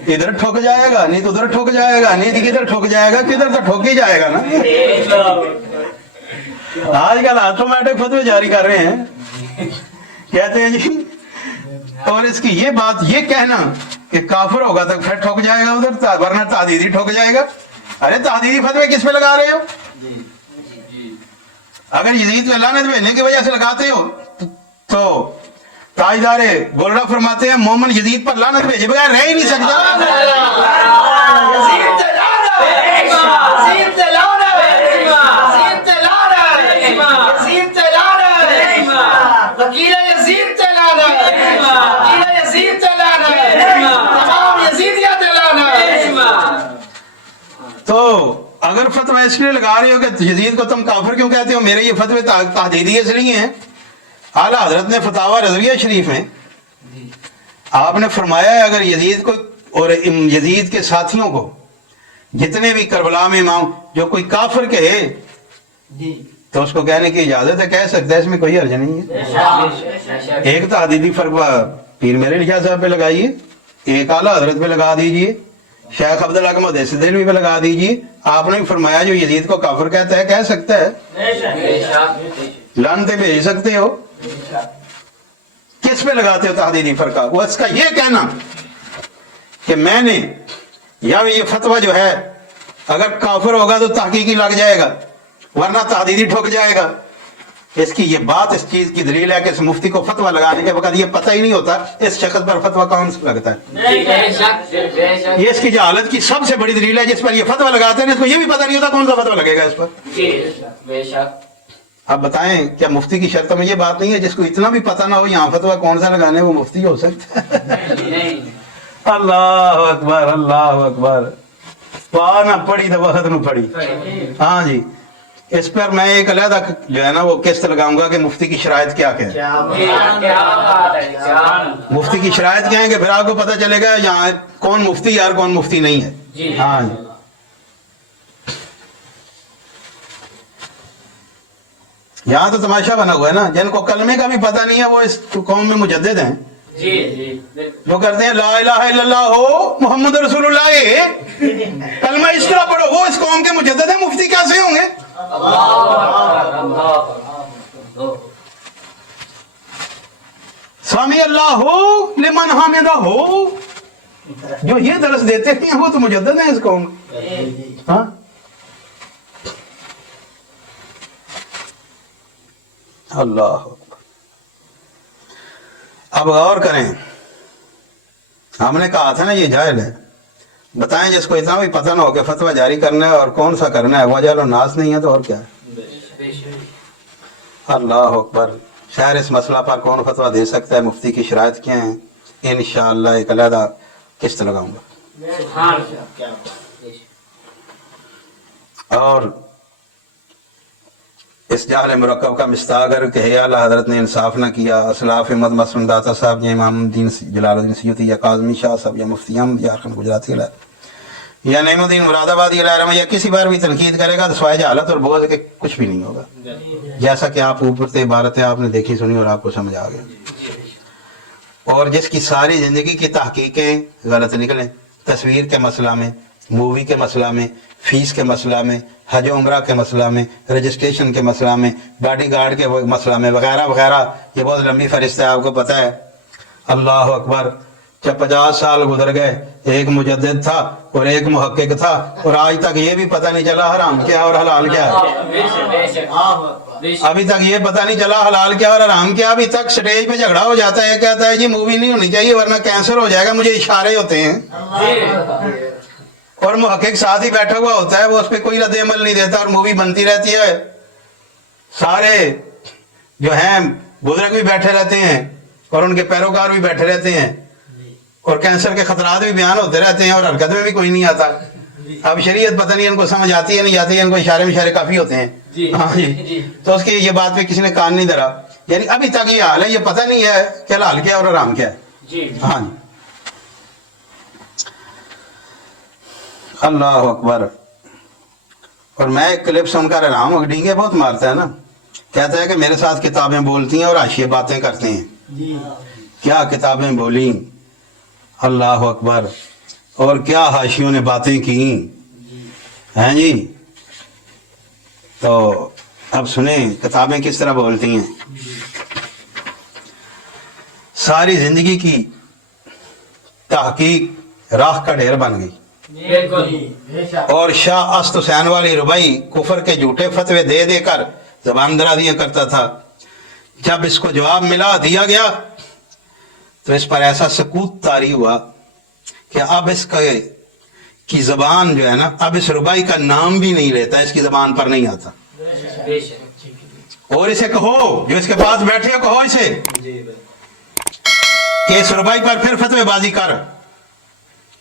ادھر ٹھک جائے گا نہیں تو ادھر ٹھک جائے گا، نہیں کدھر ٹھک جائے گا، کدھر تو ٹھک ہی جائے گا نا. آج کل آٹومیٹک فتوے جاری کر رہے ہیں، کہتے ہیں جی. اور اس کی یہ بات یہ کہنا کہ کافر ہوگا تو پھر ٹھک جائے گا ادھر، ورنہ تحدیدی ٹھک جائے گا. ارے تحدیدی فتوے کس پہ لگا رہے ہو؟ اگر یزید کو لعنت بھیجنے کی وجہ سے لگاتے ہو تو تاجدار گولڈا فرماتے ہیں مومن یزید پر لعنت بھیجے بغیر رہ ہی نہیں سکتا. फतवा इसलिए लगा रहे हो कि यजीद को तुम काफिर क्यों कहते हो? मेरे ये फतवे ताहदीदी इसलिए हैं। आला हजरत ने फतावा रज़विया शरीफ में आपने फरमाया है अगर यजीद को और यजीद के साथियों को जितने भी करबला में इमाम जो कोई काफिर कहे तो उसको कहने की इजाजत है, कह सकता है, इसमें कोई हर्ज नहीं है। एक ताहदीदी फतवा पीर मेरे लिशा साहब पे लगाइए, एक आला हजरत पे लगा दीजिए, शेख अब्दुल हक मुहद्दिस दिल्वी पे लगा दीजिए। आपने भी फरमाया जो यजीद को काफिर कहता है कह सकता है, लानते भेज सकते हो। किस पे लगाते हो ताहदीदी फरका? वो इसका ये कहना कि मैंने या ये फतवा जो है अगर काफिर होगा तो तहकीकी लग जाएगा वरना ताहदीदी ठुक जाएगा। इसकी ये बात इस चीज की दलील है कि इस मुफ्ती को फतवा लगाने के वक्त ये पता ही नहीं होता इस शख्स पर फतवा कौन सा लगता है। ये इसकी जहालत की सबसे बड़ी दलील है। जिस पर ये फतवा लगाते हैं इसको ये भी पता नहीं होता कौन सा फतवा लगेगा इस पर। अब बताएं क्या मुफ्ती की शर्तों में ये बात नहीं है जिसको इतना भी पता ना हो यहाँ फतवा कौन सा लगाने वो मुफ्ती हो सकता है? अल्लाह अकबर, अल्लाह अकबर। पा ना पढ़ी तो वक्त न पढ़ी। हाँ जी, इस पर मैं एक अलहदा जो है ना वो किस्त लगाऊंगा कि मुफ्ती की शरायत क्या क्या है। मुफ्ती की शरायत क्या है कि फिर आपको पता चलेगा यहाँ कौन मुफ्ती यार कौन मुफ्ती नहीं है। हाँ जी, यहाँ तो तमाशा बना हुआ है ना, जिनको कलमे का भी पता नहीं है वो इस कौम में मुजद्दिद हैं। जो करते हैं ला इलाहा इल्लल्लाह हो मोहम्मद रसूलुल्लाह, कलमा इस तरह पढ़ो, वो इस कौम के मुजद्दिद हैं, मुफ्ती कैसे होंगे? स्वामी अल्लाह हो लिमन हामिदा हो, जो ये दरस देते हैं वो तो मुजद्दिद हैं इस कौम। हाँ, अल्लाह। अब गौर करें, हमने कहा था ना ये जाहिल है। बताएं जिसको इतना भी पता ना हो कि फतवा जारी करना है और कौन सा करना है, वजह लो नाज नहीं है तो और क्या है। अल्लाह अकबर। शायर इस मसला पर कौन फतवा दे सकता है, मुफ्ती की शरायत क्या है, इंशाअल्लाह एक अलहदा किस्त लगाऊंगा। और इस जाल मुरक्कब का मिस्तागर कि आला हजरत ने इंसाफ न किया, असलाफ मद मसलम दाता साहब या इमाम दीन जलालुद्दीन सैयदी या काज़मी शाह साहब या मुफ्ती अहमद यार खान गुजराती या नईमुद्दीन मुरादाबादी या किसी बार भी तनकीद करेगा तो स्वाय जहालत और बोझ के कुछ भी नहीं होगा। जैसा कि आप ऊपर से इबारतें आपने देखी सुनी और आपको समझ आ गया। और जिसकी सारी जिंदगी की तहकीकें गलत निकले, तस्वीर के मसला में, मूवी के मसला में, फीस के मसला में, हज उम्रा के मसला में, रजिस्ट्रेशन के मसला में, बॉडी गार्ड के मसला में वगैरह वगैरह, ये बहुत लंबी फहरिस्त है, आपको पता है। अल्लाह अकबर। जब 50 साल गुजर गए, एक मुजद्दिद था और एक मुहक्किक था और आज तक ये भी पता नहीं चला हराम क्या और हलाल क्या है। अभी तक ये पता नहीं चला हलाल क्या और हराम क्या। अभी तक स्टेज पे झगड़ा हो जाता है, कहता है जी मूवी नहीं होनी चाहिए वरना कैंसर हो जाएगा, मुझे इशारे होते हैं। और मुहक्किक साथ ही बैठा हुआ होता है, वो उस पर कोई रद्द अमल नहीं देता और मूवी बनती रहती है। सारे जो हैं बुजुर्ग भी बैठे रहते हैं और उनके पैरोकार भी बैठे रहते हैं और कैंसर के खतरात भी बयान होते रहते हैं और हरकत में भी कोई नहीं आता। अब शरीयत पता नहीं इनको समझ आती है नहीं आती है, इनको इशारे में काफी होते हैं। हाँ जी, तो उसकी ये बात पे किसी ने कान नहीं धरा। यानी अभी तक ये हाल है, ये पता नहीं है कि हलाल क्या और हराम क्या है। हाँ जी, अल्लाह अकबर। और मैं एक क्लिप सुनकर हैरान हूँ, डींगे बहुत मारता है ना, कहता है कि मेरे साथ किताबें बोलती हैं और हाशिए बातें करते हैं। क्या किताबें बोली, अल्लाह अकबर, और क्या हाशियों ने बातें की हैं जी। तो अब सुने किताबें किस तरह बोलती हैं। सारी जिंदगी की तहकीक राख का ढेर बन गई और शाह अस्त हुसैन वाली रुबाई कुफर के झूठे फतवे दे देकर जबान दराजियां करता था। जब इसको जवाब मिला दिया गया तो इस पर ऐसा सकूत तारी हुआ कि अब इसके की जबान जो है ना, अब इस रुबाई का नाम भी नहीं लेता, इसकी जबान पर नहीं आता। और इसे कहो, जो इसके पास बैठे हो, कहो इसे कि इस रुबाई पर फिर फतवेबाजी कर,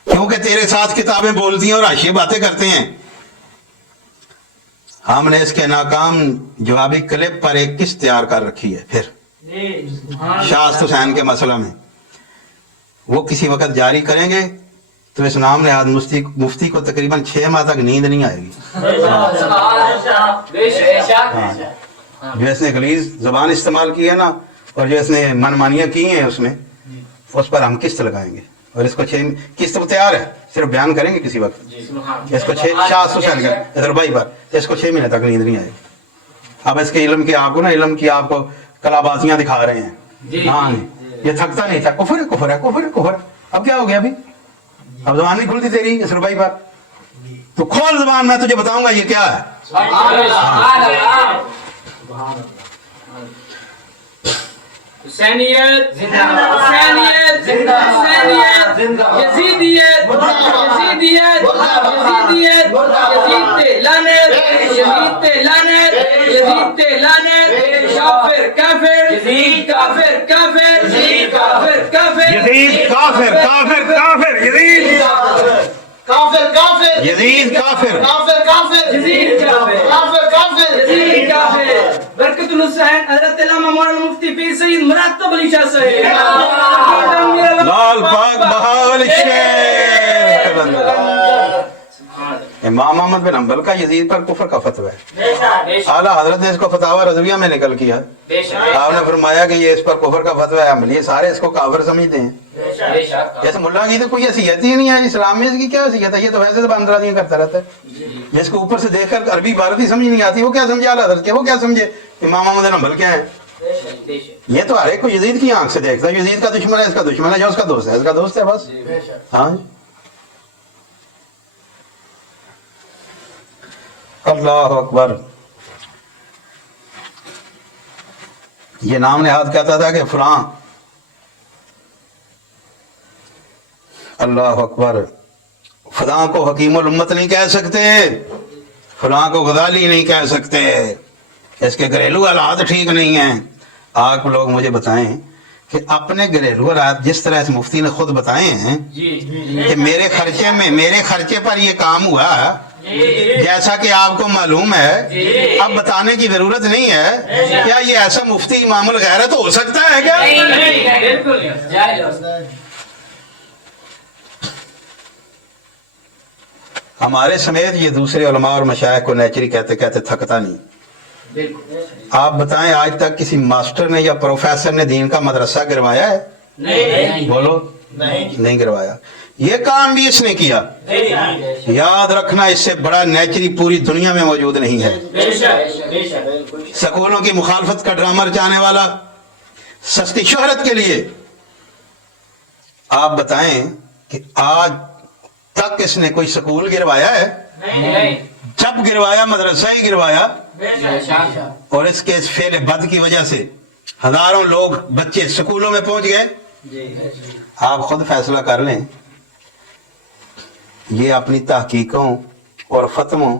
क्योंकि तेरे साथ किताबें बोलती हैं और हाशिए बातें करते हैं। हमने इसके नाकाम जवाबी क्लिप पर एक किस्त तैयार कर रखी है। फिर शाह हुसैन के मसला में वो किसी वक्त जारी करेंगे तो इस नाम ने आज मुफ्ती को तकरीबन 6 माह तक नींद नहीं आएगी। जो इसने गलीज जबान इस्तेमाल की है ना, और जो इसने मनमानियां की हैं उसमें, उस पर हम किस्त लगाएंगे। और इसको 6 किस्त तो तैयार है, सिर्फ बयान करेंगे किसी वक्त। इसको 6 शाह हुसैन का रुबाई पर इसको 6 महीने तक नींद नहीं आएगी। अब इसके इल्म की आपको ना, इल्म की आपको कलाबाजियां दिखा रहे हैं। हाँ ये थकता नहीं था। कुफर है, कुफर है, कुफर है, कुफर। अब क्या हो गया? अभी अब जबान नहीं खुलती तेरी इस रुबाई पर। तो खोल जबान, मैं तुझे बताऊंगा ये क्या है। हुसैनियत जिंदाबाद, हुसैनियत जिंदाबाद, हुसैनियत जिंदाबाद, यजीदियत यजीदियत यजीदियत, यजीद ते लानत, यजीद ते लानत, यजीद ते लानत, काफिर काफिर, यजीद काफिर काफिर, यजीद काफिर काफिर, यजीद काफिर काफिर काफिर, यजीद काफिर काफिर, यजीद काफिर काफिर काफिर, यजीद काफिर, काफिर काफिर, यजीद काफिर। बरकतुल हुसैन हजरत इल्लामा मौलाना मुफ्ती पीर सैयद मुरात्तब अली शाह साहब, लाल पाक बहावल शेर। इमाम अहमद बिन हंबल का यजीद पर कुफर का फतवा है। आला हजरत ने इसको फतावा रज़विया में निकल किया। आपने फरमाया कि ये इस पर कुफर का फतवा है, हम ये सारे इसको काफिर समझते हैं। जैसे मुल्ला की तो कोई हैसियत ही नहीं है इस्लाम में, इसकी क्या हैसियत है? ये तो वैसे तो बंदराजियां करता रहता है। जिसको ऊपर से देखकर अरबी भारत ही समझ नहीं आती, वो क्या समझे आला हजरत के? वो क्या समझे इमाम अहमद बिन हंबल क्या है? ये तो हर एक को यजीद की आंख से देखता है। यजीद का दुश्मन है, इसका दुश्मन है, जो उसका दोस्त है इसका दोस्त है, बस। हाँ अल्लाह अकबर। ये नाम ने हाथ कहता था कि फलां, अल्लाह अकबर, फलां को हकीमुल उम्मत नहीं कह सकते, फलां को गजाली नहीं कह सकते, इसके घरेलू हालात ठीक नहीं हैं। आप लोग मुझे बताएं कि अपने घरेलू हालात जिस तरह से मुफ्ती ने खुद बताए हैं कि मेरे खर्चे पर ये काम हुआ, जैसा कि आपको मालूम है, अब बताने की जरूरत नहीं है। क्या ये ऐसा मुफ्ती इमामुल गैरत हो सकता है क्या? हमारे समेत ये दूसरे उलमा और मशाइख को नेचरी कहते कहते थकता नहीं। आप बताएं आज तक किसी मास्टर ने या प्रोफेसर ने दीन का मदरसा गिरवाया है? नहीं। बोलो, नहीं गिरवाया। ये काम भी इसने किया। याद रखना, इससे बड़ा नेचरी पूरी दुनिया में मौजूद नहीं है। स्कूलों की मुखालफत का ड्रामा रचाने वाला सस्ती शोहरत के लिए। आप बताएं कि आज तक इसने कोई स्कूल गिरवाया है? जब गिरवाया मदरसा ही गिरवाया। और इसके इस फेल बद की वजह से हजारों लोग बच्चे स्कूलों में पहुंच गए। आप खुद फैसला कर लें ये अपनी तहकीकों और फतवों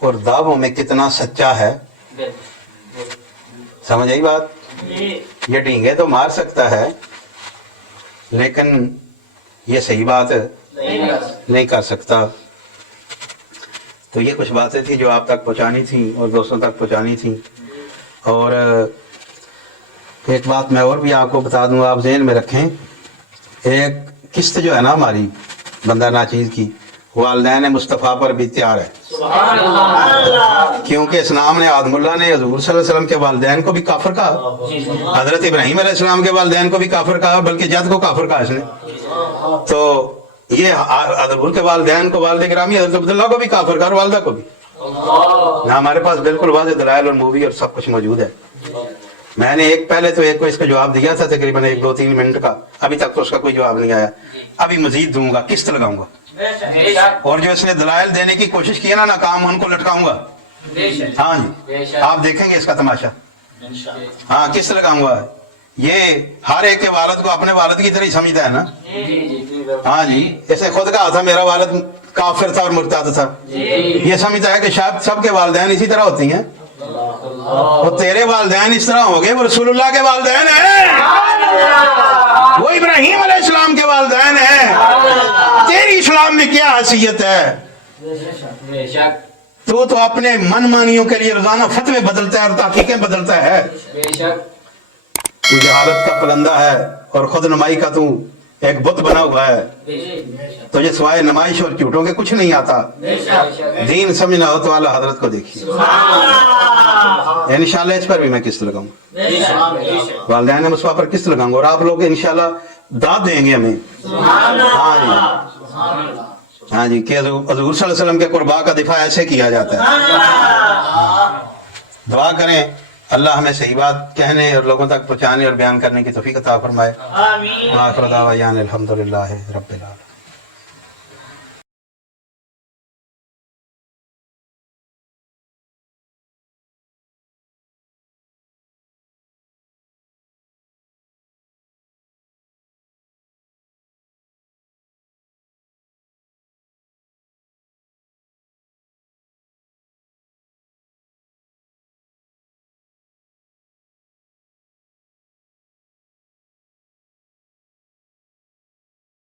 और दावों में कितना सच्चा है। समझ आई बात? ये डींगे तो मार सकता है, लेकिन ये सही बात नहीं कर सकता। तो ये कुछ बातें थी जो आप तक पहुंचानी थी और दोस्तों तक पहुंचानी थी। और एक बात मैं और भी आपको बता दूं, आप ज़हन में रखें। एक किस्त जो है ना हमारी बंदा नाचीज़ की, वालिदैन मुस्तफ़ा पर भी तैयार है। क्योंकि इस्लाम ने आदमुल्ला ने हजूर सल्लल्लाहु अलैहि वसल्लम के वालिदैन को भी काफिर कहा, हजरत इब्राहीम अलैहिस्सलाम के वालिदैन को भी काफिर कहा, बल्कि जद को काफिर कहा इसने। तो ये हजूर के वालिदैन को, वालिद गिरामी हजरत अब्दुल्लाह को भी काफिर कहा और वालिदा को भी। ना हमारे पास बिल्कुल वाज़ेह दलाइल और मूवी और सब कुछ मौजूद है। मैंने पहले तो एक को इसका जवाब दिया था तकरीबन 1-2-3 मिनट का, अभी तक तो उसका कोई जवाब नहीं आया। अभी मजीद दूंगा, किस्त लगाऊंगा, और जो इसने दलाइल देने की कोशिश की ना नाकाम, उनको लटकाऊंगा। हाँ जी, आप देखेंगे इसका तमाशा। हाँ, किस्त लगाऊंगा। ये हर एक के वालिद को अपने वालिद की तरह ही समझता है ना। हाँ जी, इसे खुद कहा था मेरा वालिद काफिर था और मुर्ताद था। ये समझता है कि शायद सबके वालिदैन इसी तरह होती हैं। वो तेरे वालिदैन इस तरह हो गए, वो रसूलुल्लाह के वालिदैन हैं, वो इब्राहीम अलैहिस्सलाम के वालिदैन हैं। तेरी इस्लाम में क्या हैसियत है? तो अपने मन मानियों के लिए रोजाना फतवे बदलता है और तहकीकें बदलता है। बेशक तू जहालत का पलंदा है और खुद नुमाई का तू एक बुत बना हुआ है। तुझे सिवाय नुमाइश और झूठों के कुछ नहीं आता। दीन समझना हो तो आला हजरत को देखिए। इंशाल्लाह इस पर भी मैं किस्त लगाऊंगा, वालिदैन मुस्तफा पर किस्त लगाऊंगा, और आप लोग इंशाल्लाह दाद देंगे हमें। हाँ जी, हाँ जी, कि हजूर सल्लल्लाहु अलैहि वसल्लम के कुर्बा का दिफा ऐसे किया जाता है। दुआ करें अल्लाह हमें सही बात कहने और लोगों तक पहुंचाने और बयान करने की तौफीक अता फरमाए। आमीन। अल्हम्दुलिल्लाह रब्बिल आलमीन।